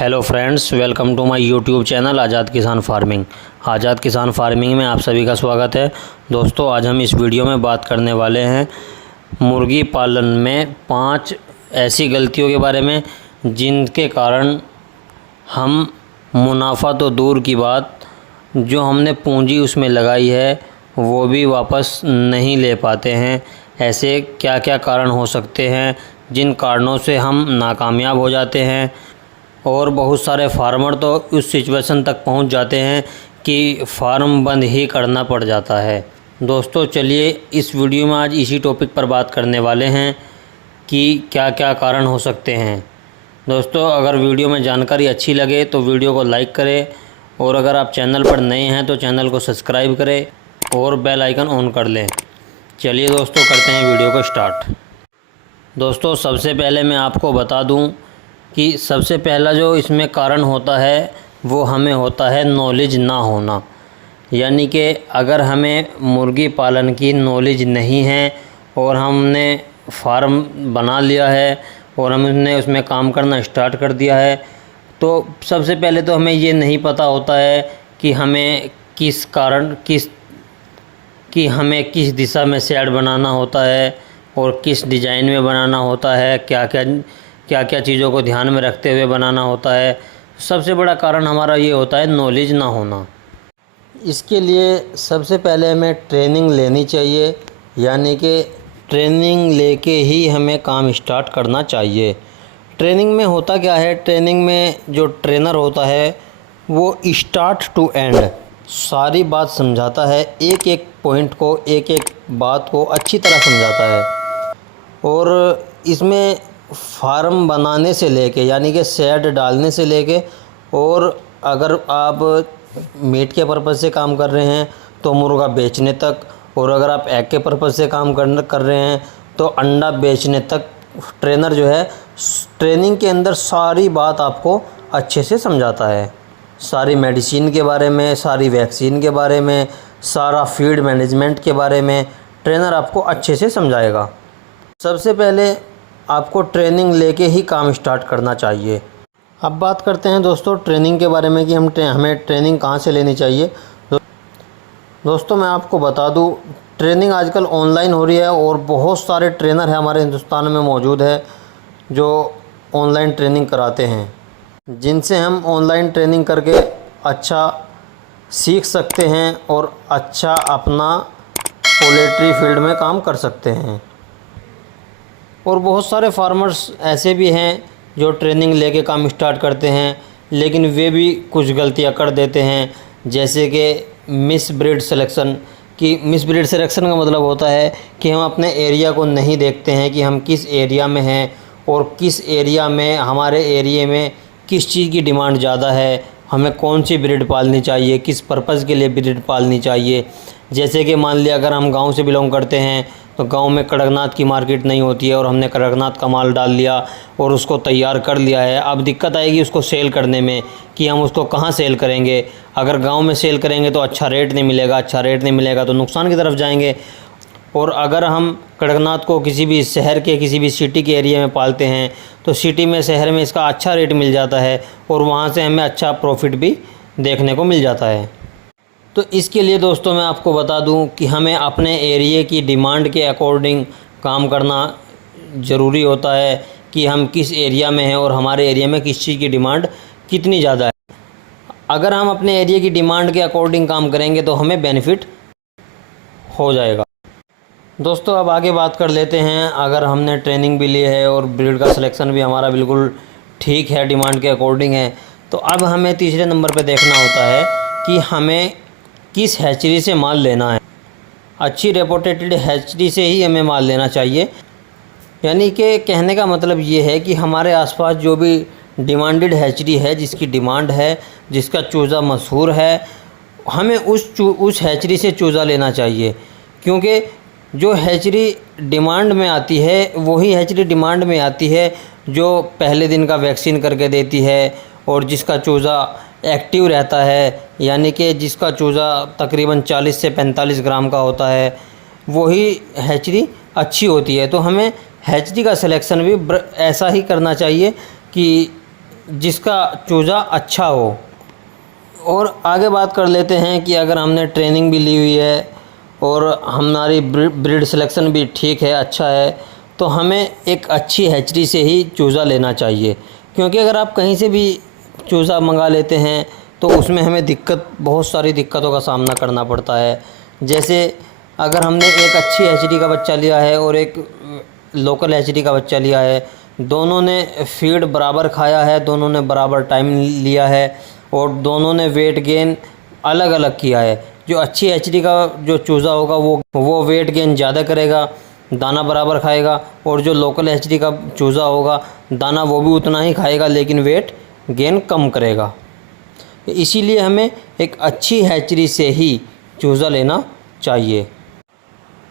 Hello friends, welcome to my YouTube channel Azad Kisan farming. Azad Kisan farming में आप सभी का स्वागत है। दोस्तों, आज हम इस वीडियो में बात करने वाले हैं मुर्गी पालन में 5 ऐसी गलतियों के बारे में जिनके कारण हम मुनाफा तो दूर की बात, जो हमने पूंजी उसमें लगाई है वो भी वापस नहीं ले पाते हैं। ऐसे क्या क्या कारण हो सकते हैं जिन कारणों से हम नाकामयाब हो जाते हैं, और बहुत सारे फार्मर तो उस सिचुएशन तक पहुंच जाते हैं कि फार्म बंद ही करना पड़ जाता है। दोस्तों, चलिए इस वीडियो में आज इसी टॉपिक पर बात करने वाले हैं कि क्या क्या कारण हो सकते हैं। दोस्तों, अगर वीडियो में जानकारी अच्छी लगे तो वीडियो को लाइक करें, और अगर आप चैनल पर नए हैं तो चैनल को सब्सक्राइब करें और बेल आइकन ऑन कर लें। चलिए दोस्तों, करते हैं वीडियो को स्टार्ट। दोस्तों, सबसे पहले मैं आपको बता दूं कि सबसे पहला जो इसमें कारण होता है वो हमें होता है नॉलेज ना होना। यानी कि अगर हमें मुर्गी पालन की नॉलेज नहीं है और हमने फार्म बना लिया है और हमने उसमें काम करना स्टार्ट कर दिया है, तो सबसे पहले तो हमें ये नहीं पता होता है कि हमें हमें किस दिशा में शेड बनाना होता है और किस डिज़ाइन में बनाना होता है, क्या क्या चीज़ों को ध्यान में रखते हुए बनाना होता है। सबसे बड़ा कारण हमारा ये होता है नॉलेज ना होना। इसके लिए सबसे पहले हमें ट्रेनिंग लेनी चाहिए, यानी कि ट्रेनिंग लेके ही हमें काम स्टार्ट करना चाहिए। ट्रेनिंग में होता क्या है, ट्रेनिंग में जो ट्रेनर होता है वो स्टार्ट टू एंड सारी बात समझाता है, एक एक पॉइंट को, एक एक बात को अच्छी तरह समझाता है। और इसमें फार्म बनाने से लेके, यानी कि शेड डालने से लेके, और अगर आप मीट के पर्पज़ से काम कर रहे हैं तो मुर्गा बेचने तक, और अगर आप एग के पर्पज़ से काम कर रहे हैं तो अंडा बेचने तक, ट्रेनर जो है ट्रेनिंग के अंदर सारी बात आपको अच्छे से समझाता है। सारी मेडिसिन के बारे में, सारी वैक्सीन के बारे में, सारा फीड मैनेजमेंट के बारे में ट्रेनर आपको अच्छे से समझाएगा। सबसे पहले आपको ट्रेनिंग लेके ही काम स्टार्ट करना चाहिए। अब बात करते हैं दोस्तों ट्रेनिंग के बारे में कि हमें ट्रेनिंग कहाँ से लेनी चाहिए। दोस्तों, मैं आपको बता दूं, ट्रेनिंग आजकल ऑनलाइन हो रही है और बहुत सारे ट्रेनर हैं हमारे हिंदुस्तान में मौजूद है जो ऑनलाइन ट्रेनिंग कराते हैं, जिनसे हम ऑनलाइन ट्रेनिंग करके अच्छा सीख सकते हैं और अच्छा अपना पोल्ट्री फील्ड में काम कर सकते हैं। और बहुत सारे फार्मर्स ऐसे भी हैं जो ट्रेनिंग लेके काम स्टार्ट करते हैं, लेकिन वे भी कुछ गलतियां कर देते हैं, जैसे कि miss breed selection. Miss breed selection का मतलब होता है कि हम अपने एरिया को नहीं देखते हैं कि हम किस एरिया में हैं और किस एरिया में, हमारे एरिया में किस चीज़ की डिमांड ज़्यादा है, हमें कौन सी ब्रीड पालनी चाहिए, किस पर्पज़ के लिए ब्रीड पालनी चाहिए। जैसे कि मान लिया अगर हम गांव से बिलोंग करते हैं तो गांव में कड़कनाथ की मार्केट नहीं होती है और हमने कड़कनाथ का माल डाल लिया और उसको तैयार कर लिया है। अब दिक्कत आएगी उसको सेल करने में कि हम उसको कहाँ सेल करेंगे। अगर गांव में सेल करेंगे तो अच्छा रेट नहीं मिलेगा तो नुकसान की तरफ जाएंगे। और अगर हम कड़कनाथ को किसी भी शहर के, किसी भी सिटी के एरिया में पालते हैं तो सिटी में, शहर में इसका अच्छा रेट मिल जाता है और वहाँ से हमें अच्छा प्रॉफिट भी देखने को मिल जाता है। तो इसके लिए दोस्तों मैं आपको बता दूं कि हमें अपने एरिया की डिमांड के अकॉर्डिंग काम करना ज़रूरी होता है कि हम किस एरिया में हैं और हमारे एरिया में किस चीज़ की डिमांड कितनी ज़्यादा है। अगर हम अपने एरिया की डिमांड के अकॉर्डिंग काम करेंगे तो हमें बेनिफिट हो जाएगा। दोस्तों, अब आगे बात कर लेते हैं। अगर हमने ट्रेनिंग भी ली है और ब्रीड का सिलेक्शन भी हमारा बिल्कुल ठीक है, डिमांड के अकॉर्डिंग है, तो अब हमें तीसरे नंबर पर देखना होता है कि हमें किस हैचरी से माल लेना है। अच्छी रेपुटेटेड हैचरी से ही हमें माल लेना चाहिए। यानी कि कहने का मतलब ये है कि हमारे आसपास जो भी डिमांडेड हैचरी है, जिसकी डिमांड है, जिसका चूज़ा मशहूर है, हमें उस हैचरी से चूज़ा लेना चाहिए। क्योंकि जो हैचरी डिमांड में आती है वही हैचरी डिमांड में आती है जो पहले दिन का वैक्सीन करके देती है और जिसका चूज़ा एक्टिव रहता है, यानी कि जिसका चूज़ा तकरीबन 40 से 45 ग्राम का होता है, वही हैचरी अच्छी होती है। तो हमें हैचरी का सिलेक्शन भी ऐसा ही करना चाहिए कि जिसका चूज़ा अच्छा हो। और आगे बात कर लेते हैं कि अगर हमने ट्रेनिंग भी ली हुई है और हमारी ब्रीड सिलेक्शन भी ठीक है, अच्छा है, तो हमें एक अच्छी हैचरी से ही चूज़ा लेना चाहिए। क्योंकि अगर आप कहीं से भी चूज़ा मंगा लेते हैं तो उसमें हमें बहुत सारी दिक्कतों का सामना करना पड़ता है। जैसे अगर हमने एक अच्छी हैचरी का बच्चा लिया है और एक लोकल हैचरी का बच्चा लिया है, दोनों ने फीड बराबर खाया है, दोनों ने बराबर टाइम लिया है और दोनों ने वेट गेन अलग अलग किया है। जो अच्छी हैचरी का जो चूज़ा होगा वो वेट गेन ज़्यादा करेगा, दाना बराबर खाएगा, और जो लोकल हैचरी का चूज़ा होगा दाना वो भी उतना ही खाएगा लेकिन वेट गेन कम करेगा। इसीलिए हमें एक अच्छी हैचरी से ही चूज़ा लेना चाहिए।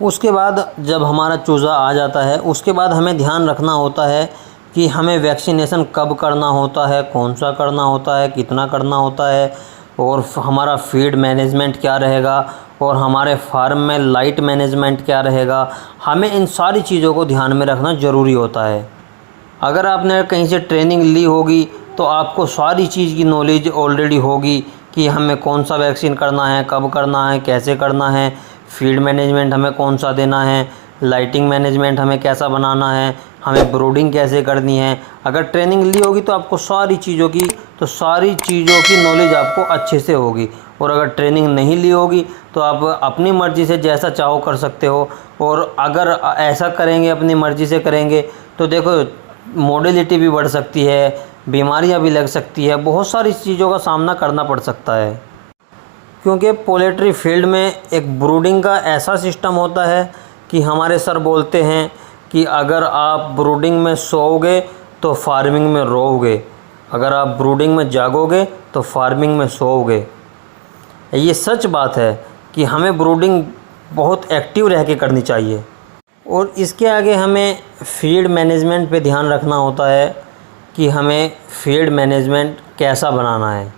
उसके बाद जब हमारा चूज़ा आ जाता है, उसके बाद हमें ध्यान रखना होता है कि हमें वैक्सीनेशन कब करना होता है, कौन सा करना होता है, कितना करना होता है, और हमारा फीड मैनेजमेंट क्या रहेगा, और हमारे फार्म में लाइट मैनेजमेंट क्या रहेगा। हमें इन सारी चीज़ों को ध्यान में रखना ज़रूरी होता है। अगर आपने कहीं से ट्रेनिंग ली होगी तो आपको सारी चीज़ की नॉलेज ऑलरेडी होगी कि हमें कौन सा वैक्सीन करना है, कब करना है, कैसे करना है, फीड मैनेजमेंट हमें कौन सा देना है, लाइटिंग मैनेजमेंट हमें कैसा बनाना है, हमें ब्रूडिंग कैसे करनी है। अगर ट्रेनिंग ली होगी तो आपको सारी चीज़ों की नॉलेज आपको अच्छे से होगी। और अगर ट्रेनिंग नहीं ली होगी तो आप अपनी मर्ज़ी से जैसा चाहो कर सकते हो। और अगर ऐसा करेंगे, अपनी मर्ज़ी से करेंगे, तो देखो मोर्टेलिटी भी बढ़ सकती है, बीमारियां भी लग सकती है, बहुत सारी चीज़ों का सामना करना पड़ सकता है। क्योंकि पोल्ट्री फील्ड में एक ब्रूडिंग का ऐसा सिस्टम होता है कि हमारे सर बोलते हैं कि अगर आप ब्रूडिंग में सोओगे तो फार्मिंग में रोओगे, अगर आप ब्रूडिंग में जागोगे तो फार्मिंग में सोओगे। ये सच बात है कि हमें ब्रूडिंग बहुत एक्टिव रह के करनी चाहिए। और इसके आगे हमें फीड मैनेजमेंट पे ध्यान रखना होता है कि हमें फीड मैनेजमेंट कैसा बनाना है।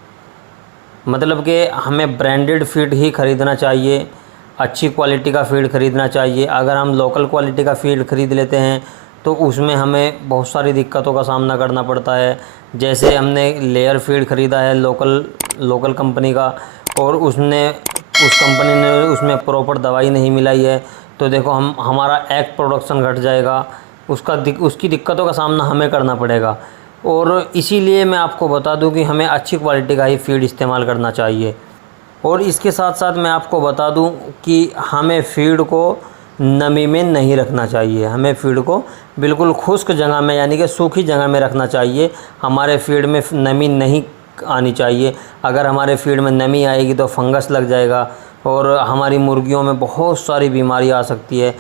मतलब कि हमें ब्रांडेड फीड ही ख़रीदना चाहिए, अच्छी क्वालिटी का फीड ख़रीदना चाहिए। अगर हम लोकल क्वालिटी का फीड ख़रीद लेते हैं तो उसमें हमें बहुत सारी दिक्कतों का सामना करना पड़ता है। जैसे हमने लेयर फीड ख़रीदा है लोकल कंपनी का, और उस कंपनी ने उसमें प्रॉपर दवाई नहीं मिलाई है, तो देखो हमारा एग प्रोडक्शन घट जाएगा, उसकी दिक्कतों का सामना हमें करना पड़ेगा। और इसीलिए मैं आपको बता दूं कि हमें अच्छी क्वालिटी का ही फीड इस्तेमाल करना चाहिए। और इसके साथ साथ मैं आपको बता दूं कि हमें फीड को नमी में नहीं रखना चाहिए, हमें फीड को बिल्कुल खुश्क जगह में यानी कि सूखी जगह में रखना चाहिए। हमारे फीड में नमी नहीं आनी चाहिए। अगर हमारे फीड में नमी आएगी तो फंगस लग जाएगा और हमारी मुर्गियों में बहुत सारी बीमारी आ सकती है।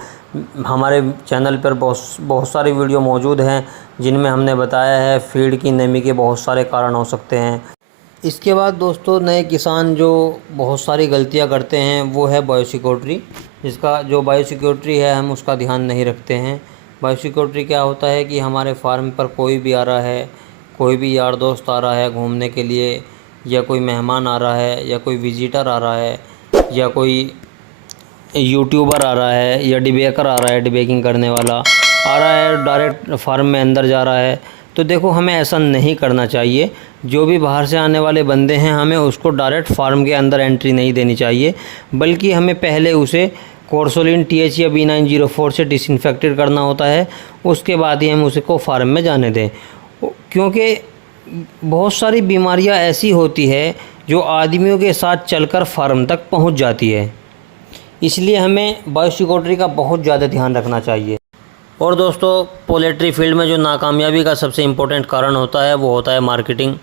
हमारे चैनल पर बहुत सारी वीडियो मौजूद हैं जिनमें हमने बताया है फीड की नमी के बहुत सारे कारण हो सकते हैं। इसके बाद दोस्तों नए किसान जो बहुत सारी गलतियां करते हैं वो है बायोसिक्योरिटी। जिसका जो बायोसिक्योरिटी है हम उसका ध्यान नहीं रखते हैं। बायोसिक्योरिटी क्या होता है कि हमारे फार्म पर कोई भी आ रहा है, कोई भी यार दोस्त आ रहा है घूमने के लिए, या कोई मेहमान आ रहा है, या कोई विजिटर आ रहा है, या कोई यूट्यूबर आ रहा है, या डिबेकर आ रहा है, डिबेकिंग करने वाला आ रहा है, डायरेक्ट फार्म में अंदर जा रहा है, तो देखो हमें ऐसा नहीं करना चाहिए। जो भी बाहर से आने वाले बंदे हैं हमें उसको डायरेक्ट फार्म के अंदर एंट्री नहीं देनी चाहिए, बल्कि हमें पहले उसे कोर्सोलिन TH या B904 से डिसइंफेक्टेड करना होता है। उसके बाद ही हम उसको फार्म में जाने दें। क्योंकि बहुत सारी बीमारियां ऐसी होती है जो आदमियों के साथ चलकर फार्म तक पहुंच जाती है। इसलिए हमें बायोसिक्योरिटी का बहुत ज़्यादा ध्यान रखना चाहिए। और दोस्तों पोल्ट्री फील्ड में जो नाकामयाबी का सबसे इम्पोर्टेंट कारण होता है वो होता है मार्केटिंग।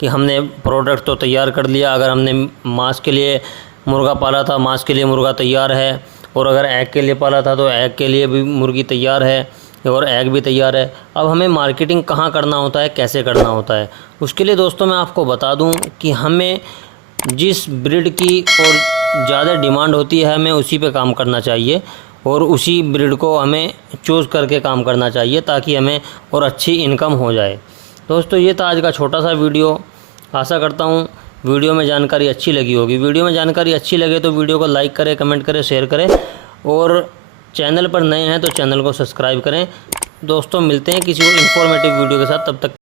कि हमने प्रोडक्ट तो तैयार कर लिया, अगर हमने मांस के लिए मुर्गा पाला था, मांस के लिए मुर्गा तैयार है, और अगर एग के लिए पाला था तो एग के लिए भी मुर्गी तैयार है और एग भी तैयार है। अब हमें मार्केटिंग कहाँ करना होता है, कैसे करना होता है, उसके लिए दोस्तों मैं आपको बता दूं कि हमें जिस ब्रीड की और ज़्यादा डिमांड होती है हमें उसी पे काम करना चाहिए और उसी ब्रीड को हमें चूज़ करके काम करना चाहिए ताकि हमें और अच्छी इनकम हो जाए। दोस्तों ये था आज का छोटा सा वीडियो। आशा करता हूँ वीडियो में जानकारी अच्छी लगी होगी। वीडियो में जानकारी अच्छी लगे तो वीडियो को लाइक करें, कमेंट करें, शेयर करें, और चैनल पर नए हैं तो चैनल को सब्सक्राइब करें। दोस्तों मिलते हैं किसी और इन्फॉर्मेटिव वीडियो के साथ, तब तक